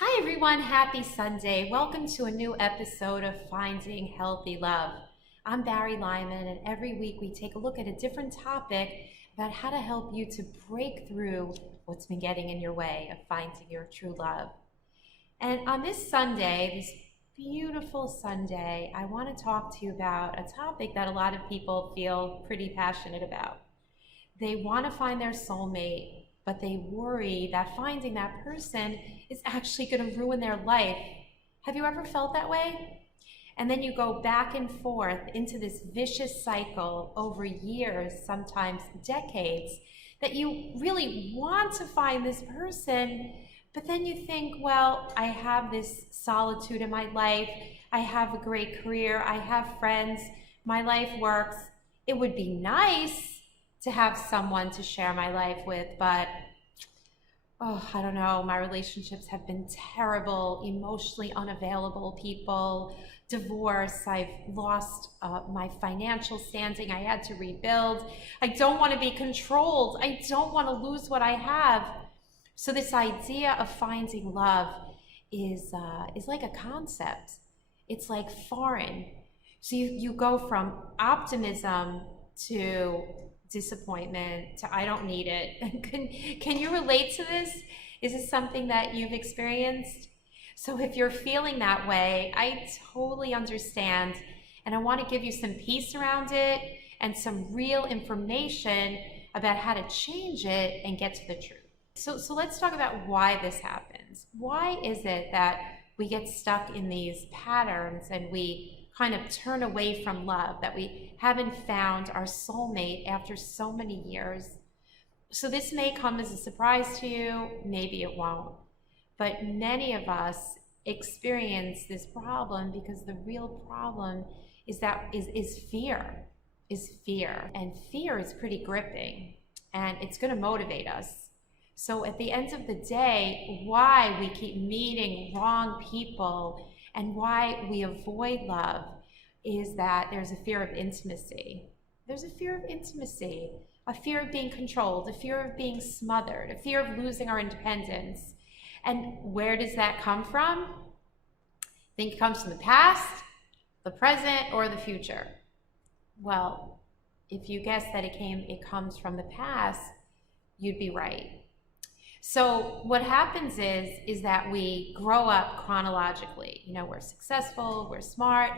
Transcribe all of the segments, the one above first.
Hi everyone, happy Sunday. Welcome to a new episode of Finding Healthy Love. I'm Bari Lyman, and every week we take a look at a different topic about how to help you to break through what's been getting in your way of finding your true love. And on this Sunday, this beautiful Sunday, I want to talk to you about a topic that a lot of people feel pretty passionate about. They want to find their soulmate, but they worry that finding that person is actually going to ruin their life. Have you ever felt that way? And then you go back and forth into this vicious cycle over years, sometimes decades, that you really want to find this person, but then you think, well, I have this solitude in my life, I have a great career, I have friends, my life works. It would be nice to have someone to share my life with, but I don't know, my relationships have been terrible, emotionally unavailable people, divorce, I've lost my financial standing, I had to rebuild, I don't want to be controlled, I don't want to lose what I have. So this idea of finding love is like a concept. It's like foreign. So you go from optimism to disappointment to I don't need it. Can you relate to this? Is this something that you've experienced? So if you're feeling that way, I totally understand, and I want to give you some peace around it and some real information about how to change it and get to the truth. So let's talk about why this happens. Why is it that we get stuck in these patterns and we kind of turn away from love, that we haven't found our soulmate after so many years? So this may come as a surprise to you, maybe it won't. But many of us experience this problem because the real problem is fear. And fear is pretty gripping, and it's going to motivate us. So at the end of the day, why we keep meeting wrong people and why we avoid love is that there's a fear of intimacy. There's a fear of intimacy, a fear of being controlled, a fear of being smothered, a fear of losing our independence. And where does that come from? Think it comes from the past, the present, or the future? Well, if you guess that it comes from the past, you'd be right. So what happens is that we grow up chronologically. You know, we're successful, we're smart,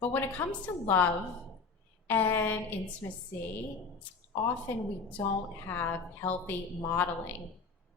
but when it comes to love and intimacy, often we don't have healthy modeling,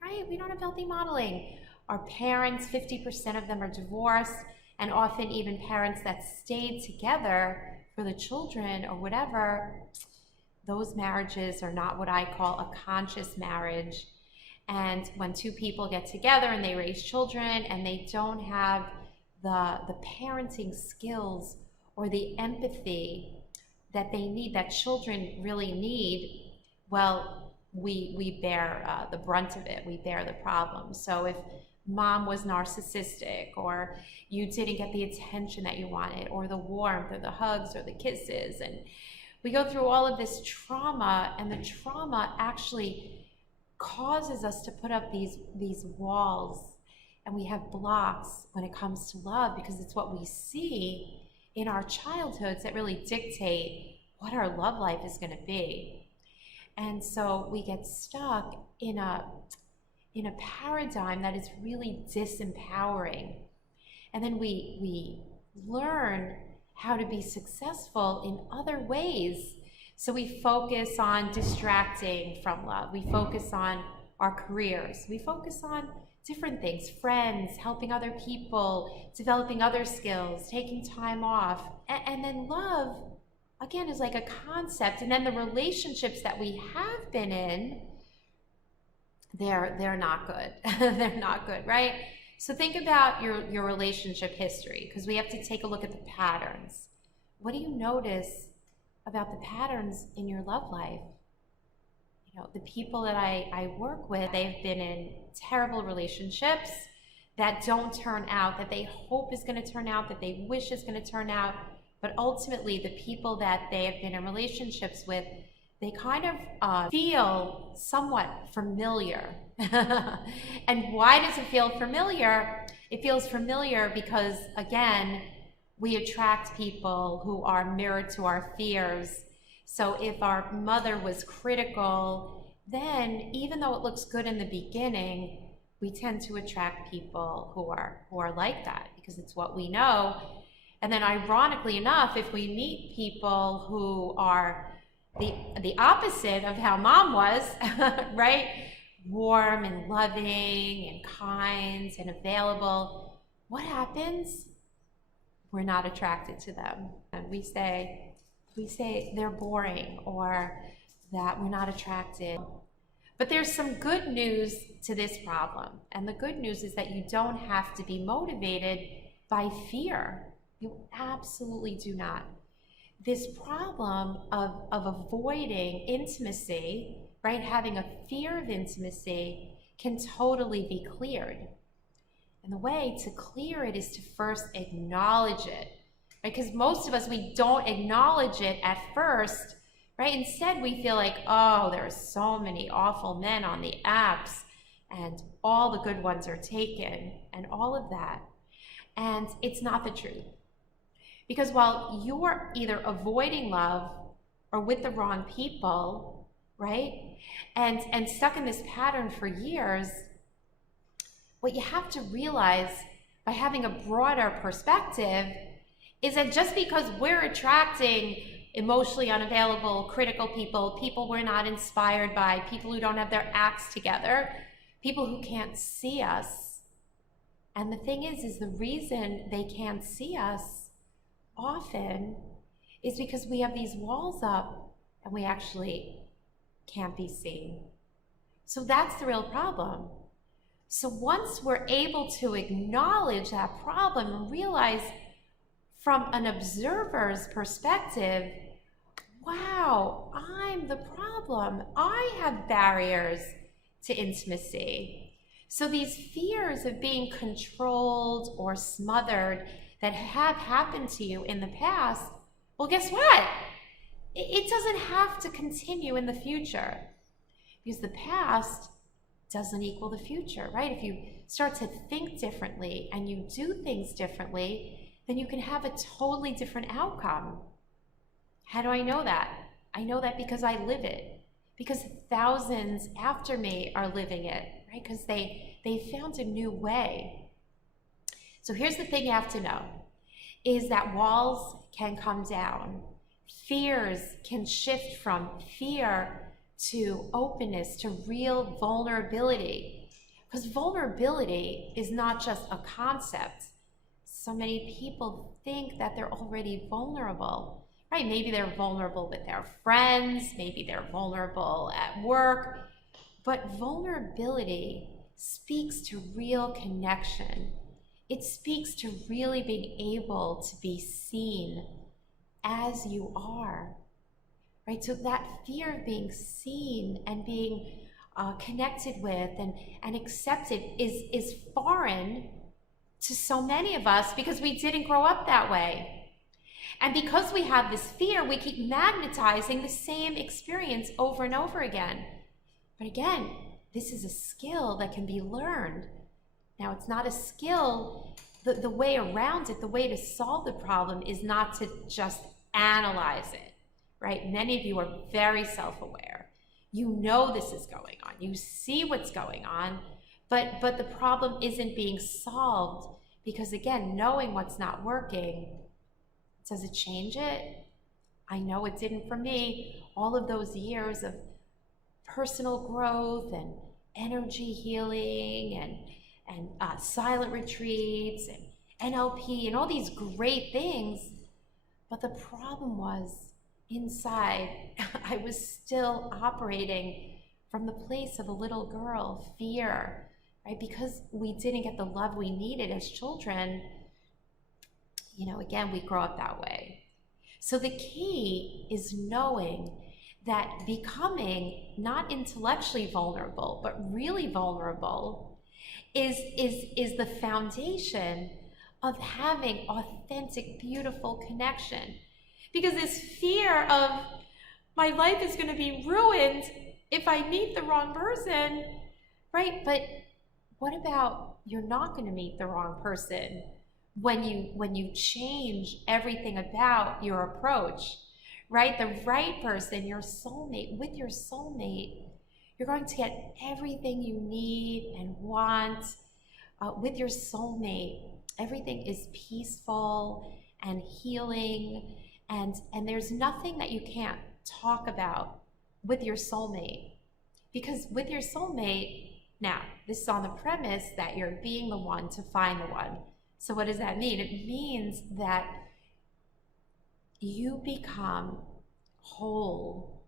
right? We don't have healthy modeling. Our parents, 50% of them are divorced, and often even parents that stayed together for the children or whatever, those marriages are not what I call a conscious marriage. And when two people get together and they raise children and they don't have the parenting skills or the empathy that they need, that children really need, well, we bear the brunt of it. We bear the problem. So if mom was narcissistic, or you didn't get the attention that you wanted, or the warmth, or the hugs, or the kisses, and we go through all of this trauma, and the trauma actually causes us to put up these walls, and we have blocks when it comes to love, because it's what we see in our childhoods that really dictate what our love life is going to be. And so we get stuck in a paradigm that is really disempowering. And then we learn how to be successful in other ways. So we focus on distracting from love. We focus on our careers. We focus on different things, friends, helping other people, developing other skills, taking time off. And then love, again, is like a concept. And then the relationships that we have been in, they're not good. They're not good, right? So think about your relationship history, because we have to take a look at the patterns. What do you notice about the patterns in your love life? You know, the people that I work with, they've been in terrible relationships that don't turn out, that they hope is going to turn out, that they wish is going to turn out. But ultimately, the people that they have been in relationships with, they kind of feel somewhat familiar. And why does it feel familiar? It feels familiar because, again, we attract people who are mirrored to our fears. So if our mother was critical, then even though it looks good in the beginning, we tend to attract people who are like that because it's what we know. And then ironically enough, if we meet people who are the opposite of how mom was, right? Warm and loving and kind and available, what happens? We're not attracted to them. And we say they're boring or that we're not attracted. But there's some good news to this problem. And the good news is that you don't have to be motivated by fear. You absolutely do not. This problem of avoiding intimacy, right, having a fear of intimacy, can totally be cleared. And the way to clear it is to first acknowledge it, right? Because most of us, we don't acknowledge it at first, right? Instead, we feel like, oh, there are so many awful men on the apps and all the good ones are taken and all of that. And it's not the truth. Because while you're either avoiding love or with the wrong people, right, and stuck in this pattern for years, what you have to realize by having a broader perspective is that just because we're attracting emotionally unavailable, critical people, people we're not inspired by, people who don't have their acts together, people who can't see us, and the thing is the reason they can't see us often is because we have these walls up and we actually can't be seen. So that's the real problem. So once we're able to acknowledge that problem and realize from an observer's perspective, wow, I'm the problem. I have barriers to intimacy. So these fears of being controlled or smothered that have happened to you in the past, well, guess what? It doesn't have to continue in the future because the past doesn't equal the future, right? If you start to think differently and you do things differently, then you can have a totally different outcome. How do I know that? I know that because I live it, because thousands after me are living it, right? Because they found a new way. So here's the thing you have to know, is that walls can come down. Fears can shift from fear to openness, to real vulnerability. Because vulnerability is not just a concept. So many people think that they're already vulnerable, right? Maybe they're vulnerable with their friends, maybe they're vulnerable at work, but vulnerability speaks to real connection. It speaks to really being able to be seen as you are, right? So that fear of being seen and being connected with and accepted is foreign to so many of us because we didn't grow up that way. And because we have this fear, we keep magnetizing the same experience over and over again. But again, this is a skill that can be learned. Now, it's not a skill. The way around it, the way to solve the problem is not to just analyze it, right? Many of you are very self-aware. You know this is going on. You see what's going on, but the problem isn't being solved because, again, knowing what's not working, does it change it? I know it didn't for me. All of those years of personal growth and energy healing and silent retreats and NLP and all these great things. But the problem was inside, I was still operating from the place of a little girl, fear, right? Because we didn't get the love we needed as children, again, we grow up that way. So the key is knowing that becoming not intellectually vulnerable, but really vulnerable is the foundation of having authentic, beautiful connection. Because this fear My life is going to be ruined if I meet the wrong person, right? But what about you're not going to meet the wrong person when you change everything about your approach, right? The right person, your soulmate, with your soulmate, you're going to get everything you need and want. With your soulmate, everything is peaceful and healing, and there's nothing that you can't talk about with your soulmate. Because with your soulmate, now, this is on the premise that you're being the one to find the one. So what does that mean? It means that you become whole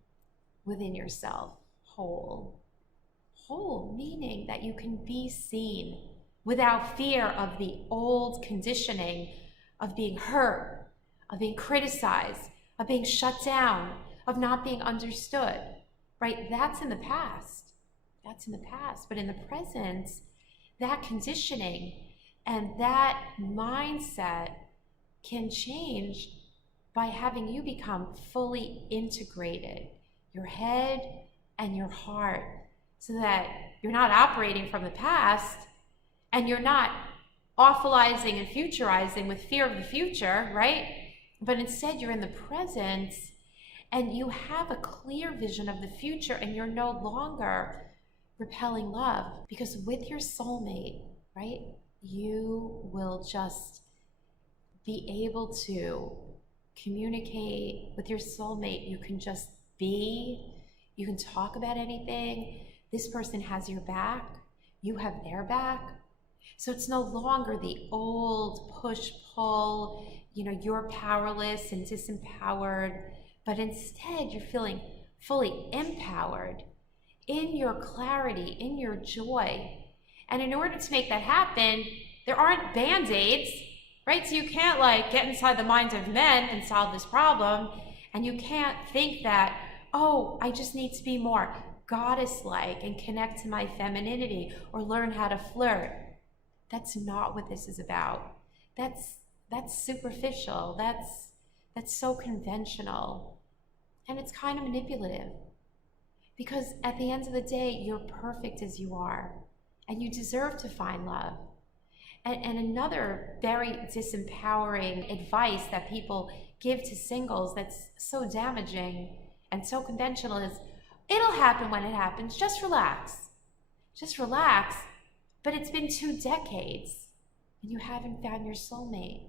within yourself. Whole. Whole, meaning that you can be seen without fear of the old conditioning of being hurt, of being criticized, of being shut down, of not being understood, right? That's in the past. That's in the past. But in the present, that conditioning and that mindset can change by having you become fully integrated, your head and your heart, so that you're not operating from the past and you're not awfulizing and futurizing with fear of the future, right? But instead you're in the present and you have a clear vision of the future, and you're no longer repelling love. Because with your soulmate, right, you will just be able to communicate with your soulmate. You can just be, you can talk about anything. This person has your back, you have their back. So it's no longer the old push-pull, you're powerless and disempowered, but instead you're feeling fully empowered in your clarity, in your joy. And in order to make that happen, there aren't band-aids, right? So you can't get inside the minds of men and solve this problem. And you can't think that, oh, I just need to be more goddess-like and connect to my femininity or learn how to flirt. That's not what this is about. That's superficial. That's so conventional. And it's kind of manipulative. Because at the end of the day, you're perfect as you are. And you deserve to find love. And another very disempowering advice that people give to singles that's so damaging and so conventional is, it'll happen when it happens, just relax. Just relax. But it's been 2 decades and you haven't found your soulmate.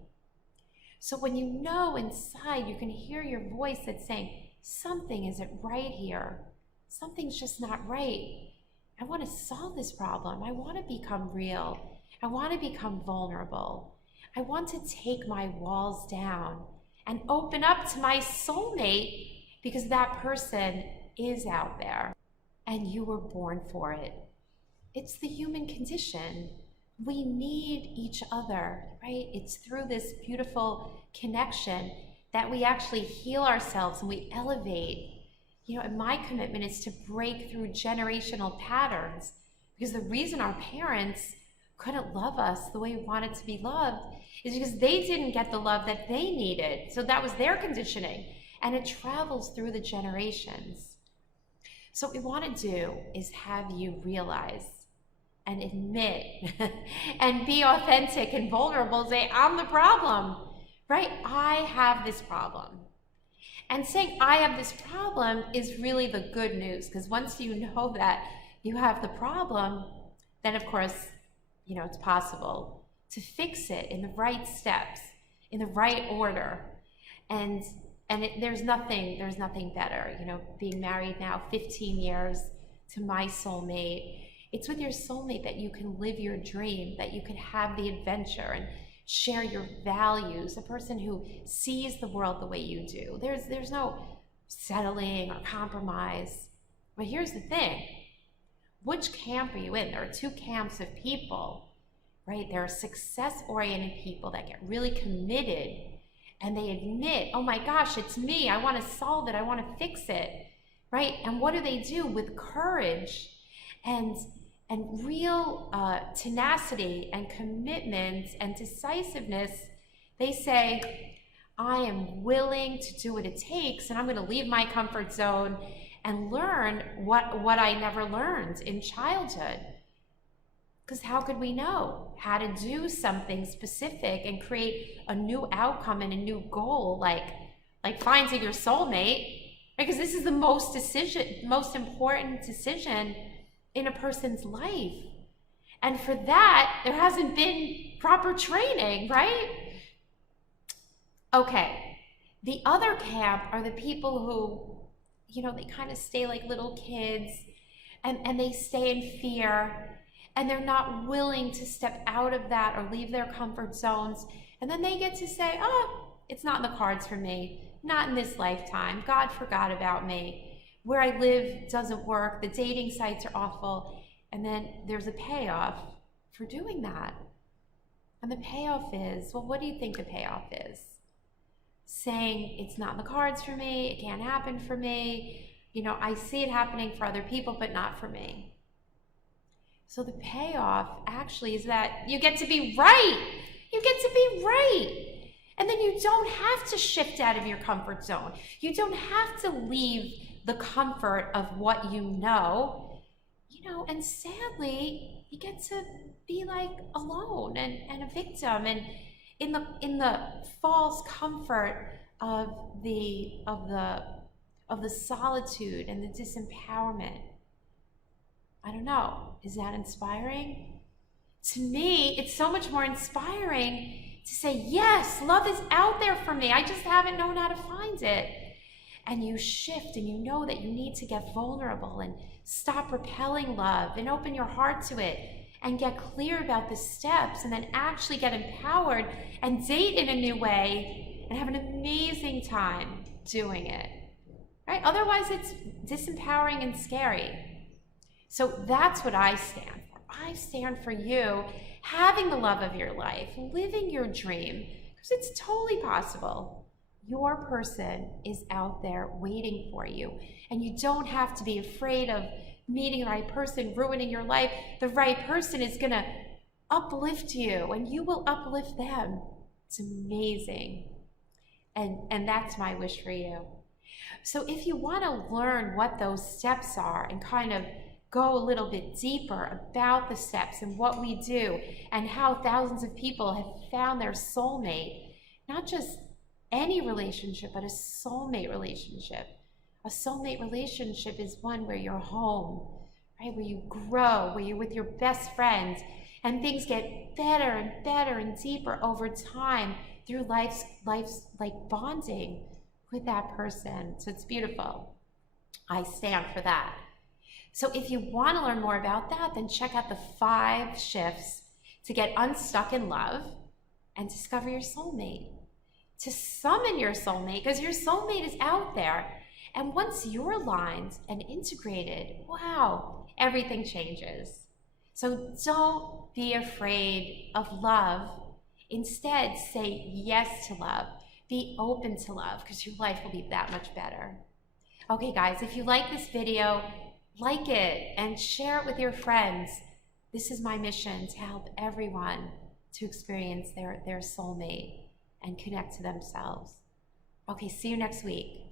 So when you know inside, you can hear your voice that's saying, something isn't right here. Something's just not right. I want to solve this problem. I want to become real. I want to become vulnerable. I want to take my walls down and open up to my soulmate, because that person is out there and you were born for it. It's the human condition. We need each other, right? It's through this beautiful connection that we actually heal ourselves and we elevate. And my commitment is to break through generational patterns, because the reason our parents couldn't love us the way we wanted to be loved is because they didn't get the love that they needed. So that was their conditioning, and it travels through the generations. So what we want to do is have you realize and admit and be authentic and vulnerable, say, I'm the problem, right? I have this problem. And saying I have this problem is really the good news, because once you know that you have the problem, then of course, it's possible to fix it in the right steps, in the right order. And there's nothing better, being married now 15 years to my soulmate. It's with your soulmate that you can live your dream, that you can have the adventure and share your values, a person who sees the world the way you do. There's no settling or compromise. But here's the thing. Which camp are you in? There are 2 camps of people, right? There are success-oriented people that get really committed and they admit, oh my gosh, it's me. I want to solve it. I want to fix it, right? And what do? With courage and real tenacity and commitment and decisiveness, they say, I am willing to do what it takes, and I'm going to leave my comfort zone and learn what I never learned in childhood. Because how could we know how to do something specific and create a new outcome and a new goal, like finding your soulmate? Because this is the most important decision in a person's life. And for that, there hasn't been proper training, right? Okay, the other camp are the people who, they kind of stay like little kids and they stay in fear and they're not willing to step out of that or leave their comfort zones. And then they get to say, oh, it's not in the cards for me, not in this lifetime. God forgot about me. Where I live doesn't work. The dating sites are awful. And then there's a payoff for doing that. And the payoff is, well, what do you think the payoff is? Saying it's not in the cards for me, it can't happen for me, I see it happening for other people, but not for me. So the payoff actually is that you get to be right. You get to be right. And then you don't have to shift out of your comfort zone. You don't have to leave the comfort of what you know, and sadly, you get to be like alone and a victim and in the false comfort of the solitude and the disempowerment. I don't know, is that inspiring? To me, it's so much more inspiring to say, yes, love is out there for me. I just haven't known how to find it. And you shift and you know that you need to get vulnerable and stop repelling love and open your heart to it and get clear about the steps and then actually get empowered and date in a new way and have an amazing time doing it, right? Otherwise, it's disempowering and scary. So that's what I stand for. I stand for you having the love of your life, living your dream, because it's totally possible. Your person is out there waiting for you, and you don't have to be afraid of meeting the right person, ruining your life. The right person is going to uplift you, and you will uplift them. It's amazing. And that's my wish for you. So if you want to learn what those steps are and kind of go a little bit deeper about the steps and what we do and how thousands of people have found their soulmate, not just any relationship, but a soulmate relationship. A soulmate relationship is one where you're home, right? Where you grow, where you're with your best friends, and things get better and better and deeper over time through life's like bonding with that person. So it's beautiful. I stand for that. So if you want to learn more about that, then check out the 5 shifts to get unstuck in love and discover your soulmate. To summon your soulmate, because your soulmate is out there. And once you're aligned and integrated, wow, everything changes. So don't be afraid of love. Instead, say yes to love. Be open to love, because your life will be that much better. Okay, guys, if you like this video, like it and share it with your friends. This is my mission, to help everyone to experience their soulmate and connect to themselves. Okay, see you next week.